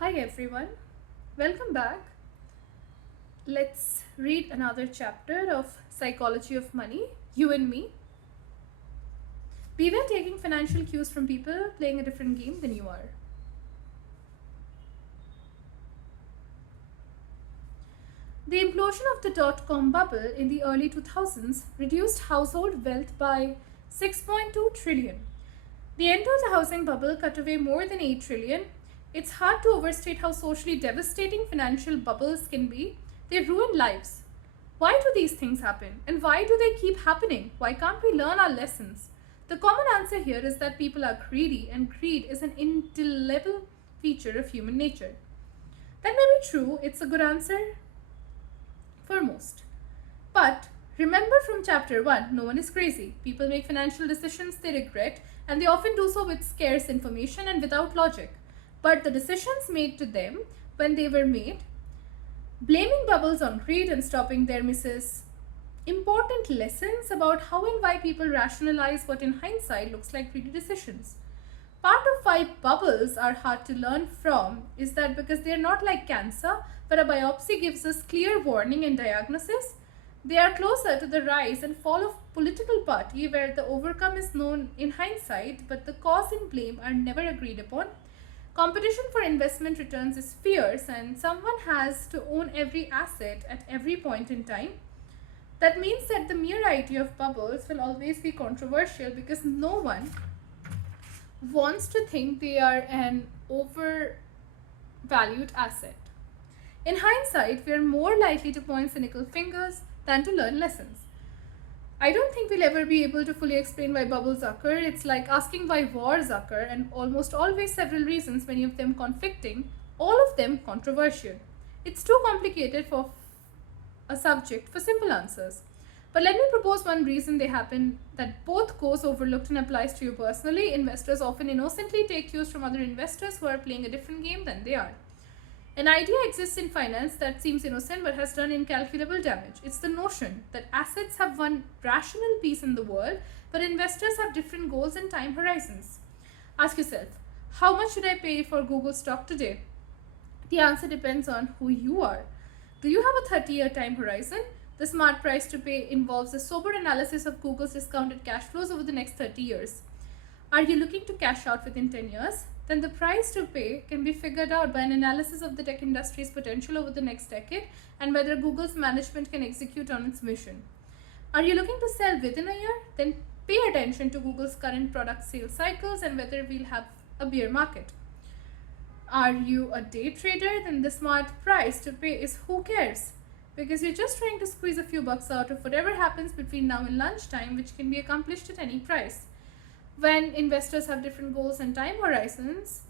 Hi everyone, welcome back. Let's read another chapter of Psychology of Money, You and Me. Beware taking financial cues from people playing a different game than you are. The implosion of the dot-com bubble in the early 2000s reduced household wealth by 6.2 trillion. The end of the housing bubble cut away more than 8 trillion. It's hard to overstate how socially devastating financial bubbles can be. They ruin lives. Why do these things happen? And why do they keep happening? Why can't we learn our lessons? The common answer here is that people are greedy, and greed is an indelible feature of human nature. That may be true, it's a good answer for most. But remember from chapter 1, no one is crazy. People make financial decisions they regret, and they often do so with scarce information and without logic. But the decisions made to them when they were made, blaming bubbles on greed and stopping their misses important lessons about how and why people rationalize what in hindsight looks like greedy decisions. Part of why bubbles are hard to learn from is that because they are not like cancer, where a biopsy gives us clear warning and diagnosis, they are closer to the rise and fall of political party where the overcome is known in hindsight but the cause and blame are never agreed upon. Competition for investment returns is fierce and someone has to own every asset at every point in time. That means that the mere idea of bubbles will always be controversial because no one wants to think they are an overvalued asset. In hindsight, we are more likely to point cynical fingers than to learn lessons. I don't think we'll ever be able to fully explain why bubbles occur. It's like asking why wars occur, and almost always several reasons, many of them conflicting, all of them controversial. It's too complicated for a subject for simple answers. But let me propose one reason they happen that both goes overlooked and applies to you personally. Investors often innocently take cues from other investors who are playing a different game than they are. An idea exists in finance that seems innocent but has done incalculable damage. It's the notion that assets have one rational piece in the world, but investors have different goals and time horizons. Ask yourself, how much should I pay for Google stock today? The answer depends on who you are. Do you have a 30-year time horizon? The smart price to pay involves a sober analysis of Google's discounted cash flows over the next 30 years. Are you looking to cash out within 10 years? Then the price to pay can be figured out by an analysis of the tech industry's potential over the next decade and whether Google's management can execute on its mission. Are you looking to sell within a year? Then pay attention to Google's current product sales cycles and whether we'll have a bear market. Are you a day trader? Then the smart price to pay is who cares? Because you're just trying to squeeze a few bucks out of whatever happens between now and lunchtime, which can be accomplished at any price. When investors have different goals and time horizons,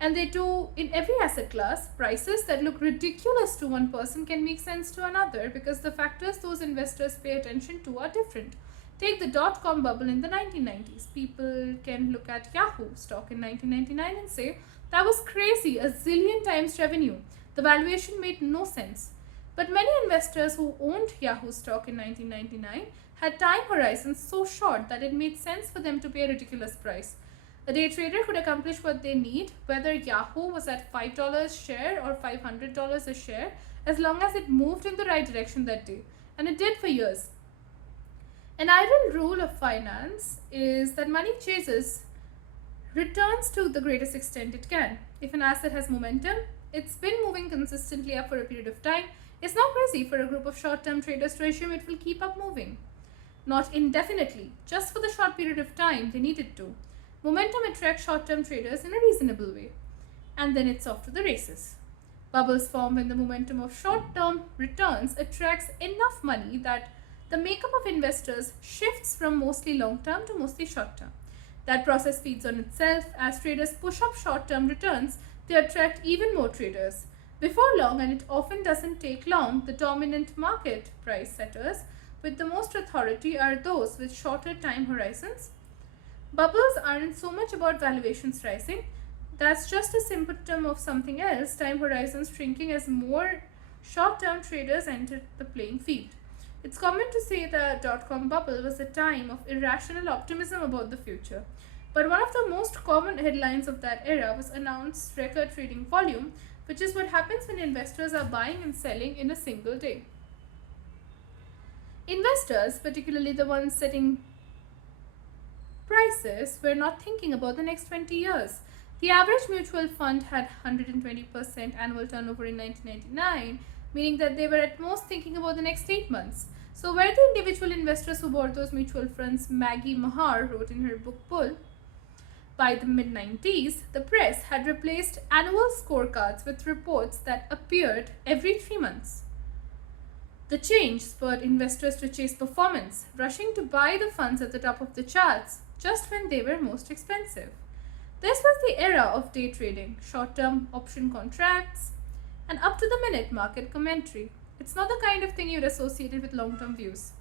and they do in every asset class, prices that look ridiculous to one person can make sense to another because the factors those investors pay attention to are different. Take the dot-com bubble in the 1990s. People can look at Yahoo stock in 1999 and say, that was crazy, a zillion times revenue. The valuation made no sense. But many investors who owned Yahoo stock in 1999 had time horizons so short that it made sense for them to pay a ridiculous price. A day trader could accomplish what they need, whether Yahoo was at $5 a share or $500 a share, as long as it moved in the right direction that day. And it did for years. An iron rule of finance is that money chases returns to the greatest extent it can. If an asset has momentum, it's been moving consistently up for a period of time. It's not crazy for a group of short-term traders to assume it will keep up moving. Not indefinitely, just for the short period of time they need it to. Momentum attracts short-term traders in a reasonable way. And then it's off to the races. Bubbles form when the momentum of short-term returns attracts enough money that the makeup of investors shifts from mostly long-term to mostly short-term. That process feeds on itself. As traders push up short-term returns, they attract even more traders. Before long, and it often doesn't take long, the dominant market price setters with the most authority are those with shorter time horizons. Bubbles aren't so much about valuations rising. That's just a symptom of something else, time horizons shrinking as more short-term traders enter the playing field. It's common to say the dot-com bubble was a time of irrational optimism about the future. But one of the most common headlines of that era was announced record trading volume, which is what happens when investors are buying and selling in a single day. Investors, particularly the ones setting prices, were not thinking about the next 20 years. The average mutual fund had 120% annual turnover in 1999, meaning that they were at most thinking about the next 8 months. So, were the individual investors who bought those mutual funds? Maggie Mahar wrote in her book Bull. By the mid 90s, the press had replaced annual scorecards with reports that appeared every 3 months. The change spurred investors to chase performance, rushing to buy the funds at the top of the charts just when they were most expensive. This was the era of day trading, short term option contracts, and up to the minute market commentary. It's not the kind of thing you'd associate it with long term views.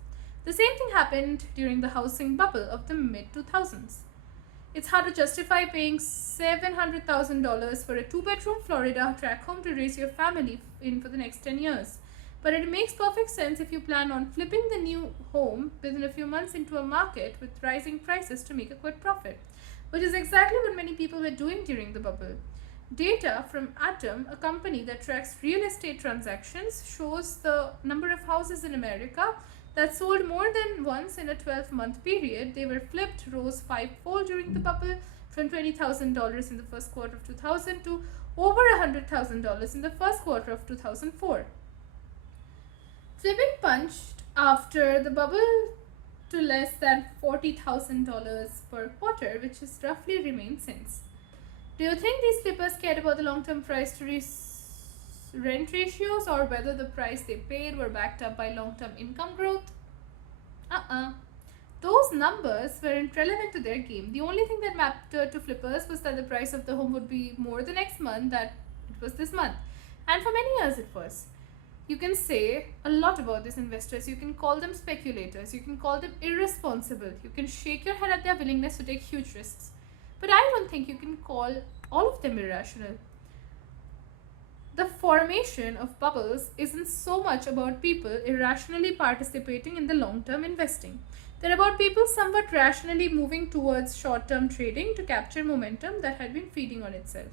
The same thing happened during the housing bubble of the mid 2000s. It's hard to justify paying $700,000 for a 2-bedroom Florida tract home to raise your family in for the next 10 years. But it makes perfect sense if you plan on flipping the new home within a few months into a market with rising prices to make a quick profit, which is exactly what many people were doing during the bubble. Data from Atom, a company that tracks real estate transactions, shows the number of houses in America that sold more than once in a 12-month period. They were flipped, rose fivefold during the bubble from $20,000 in the first quarter of 2000 to over $100,000 in the first quarter of 2004. Flipping punched after the bubble to less than $40,000 per quarter, which has roughly remained since. Do you think these flippers cared about the long-term price to rent ratios or whether the price they paid were backed up by long-term income growth? Those numbers weren't relevant to their game. The only thing that mattered to flippers was that the price of the home would be more the next month that it was this month. And for many years it was. You can say a lot about these investors. You can call them speculators. You can call them irresponsible. You can shake your head at their willingness to take huge risks. But I don't think you can call all of them irrational. The formation of bubbles isn't so much about people irrationally participating in the long-term investing. They're about people somewhat rationally moving towards short-term trading to capture momentum that had been feeding on itself.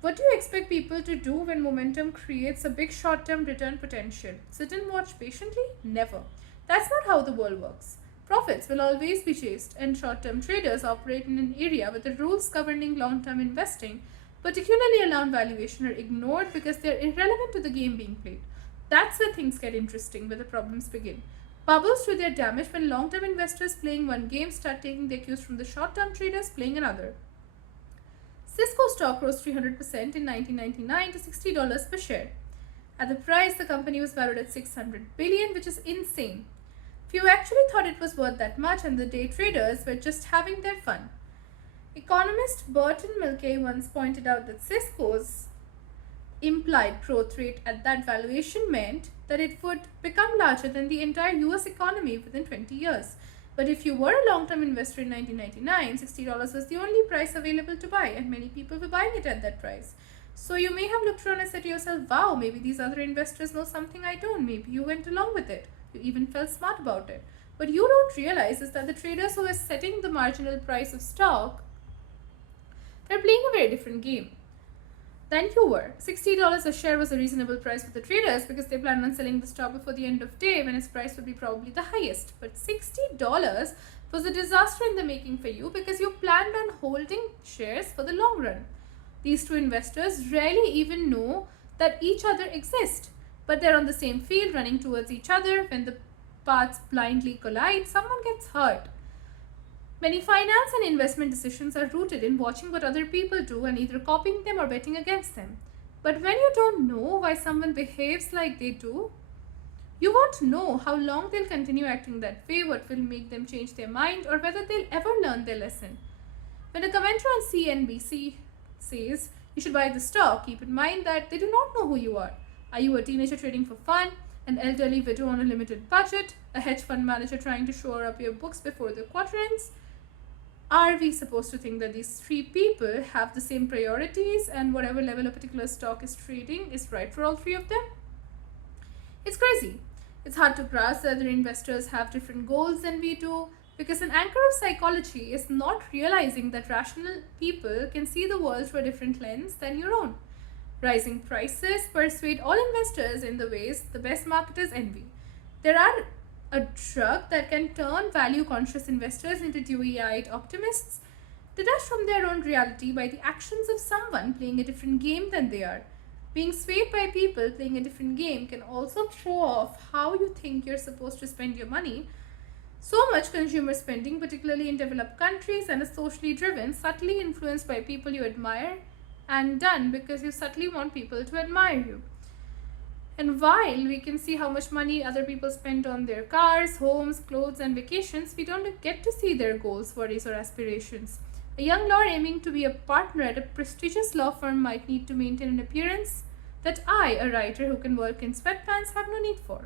What do you expect people to do when momentum creates a big short-term return potential? Sit and watch patiently? Never. That's not how the world works. Profits will always be chased, and short-term traders operate in an area where the rules governing long-term investing, particularly around valuation, are ignored because they're irrelevant to the game being played. That's where things get interesting, where the problems begin. Bubbles do their damage when long-term investors playing one game start taking their cues from the short-term traders playing another. Cisco stock rose 300% in 1999 to $60 per share. At the price, the company was valued at $600 billion, which is insane. Few actually thought it was worth that much, and the day traders were just having their fun. Economist Burton Milkey once pointed out that Cisco's implied growth rate at that valuation meant that it would become larger than the entire US economy within 20 years. But if you were a long-term investor in 1999, $60 was the only price available to buy, and many people were buying it at that price. So you may have looked around and said to yourself, wow, maybe these other investors know something I don't. Maybe you went along with it. You even felt smart about it. What you don't realize is that the traders who were setting the marginal price of stock, they're playing a very different game than you were. $60 a share was a reasonable price for the traders because they planned on selling the stock before the end of day when its price would be probably the highest. But $60 was a disaster in the making for you because you planned on holding shares for the long run. These two investors rarely even know that each other exist, but they're on the same field running towards each other. When the paths blindly collide, someone gets hurt. Many finance and investment decisions are rooted in watching what other people do and either copying them or betting against them. But when you don't know why someone behaves like they do, you won't know how long they'll continue acting that way, what will make them change their mind, or whether they'll ever learn their lesson. When a commentator on CNBC says you should buy the stock, keep in mind that they do not know who you are. Are you a teenager trading for fun, an elderly widow on a limited budget, a hedge fund manager trying to shore up your books before the quarter ends? Are we supposed to think that these three people have the same priorities and whatever level a particular stock is trading is right for all three of them? It's crazy. It's hard to grasp that other investors have different goals than we do, because an anchor of psychology is not realizing that rational people can see the world through a different lens than your own. Rising prices persuade all investors in the ways the best marketers envy. There are a drug that can turn value conscious investors into dewy eyed optimists, detached from their own reality by the actions of someone playing a different game than they are. Being swayed by people playing a different game can also throw off how you think you're supposed to spend your money. So much consumer spending, particularly in developed countries, and is socially driven, subtly influenced by people you admire, and done because you subtly want people to admire you. And while we can see how much money other people spend on their cars, homes, clothes, and vacations, we don't get to see their goals, worries, or aspirations. A young lawyer aiming to be a partner at a prestigious law firm might need to maintain an appearance that I, a writer who can work in sweatpants, have no need for.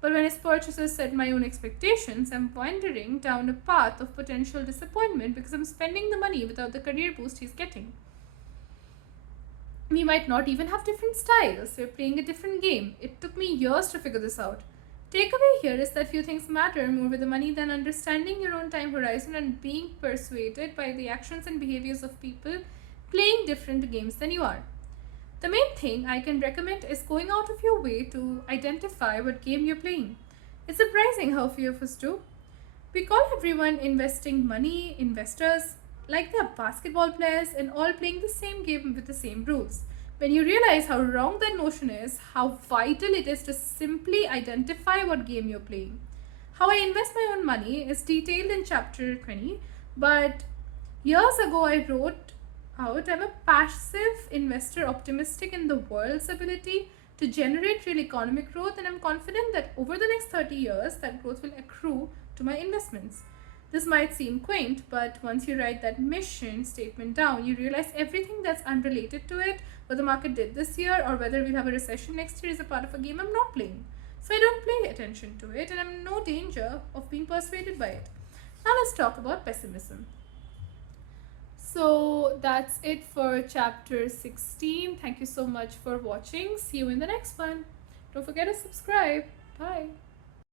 But when his purchasers set my own expectations, I'm wandering down a path of potential disappointment because I'm spending the money without the career boost he's getting. We might not even have different styles. We're playing a different game. It took me years to figure this out. Takeaway here is that few things matter more with the money than understanding your own time horizon and being persuaded by the actions and behaviors of people playing different games than you are. The main thing I can recommend is going out of your way to identify what game you're playing. It's surprising how few of us do. We call everyone investing money, investors, like they're basketball players and all playing the same game with the same rules. When you realize how wrong that notion is, how vital it is to simply identify what game you're playing. How I invest my own money is detailed in chapter 20, but years ago I wrote out I'm a passive investor optimistic in the world's ability to generate real economic growth, and I'm confident that over the next 30 years that growth will accrue to my investments. This might seem quaint, but once you write that mission statement down, you realize everything that's unrelated to it, what the market did this year, or whether we'll have a recession next year, is a part of a game I'm not playing. So I don't pay attention to it, and I'm in no danger of being persuaded by it. Now let's talk about pessimism. So that's it for chapter 16. Thank you so much for watching. See you in the next one. Don't forget to subscribe. Bye.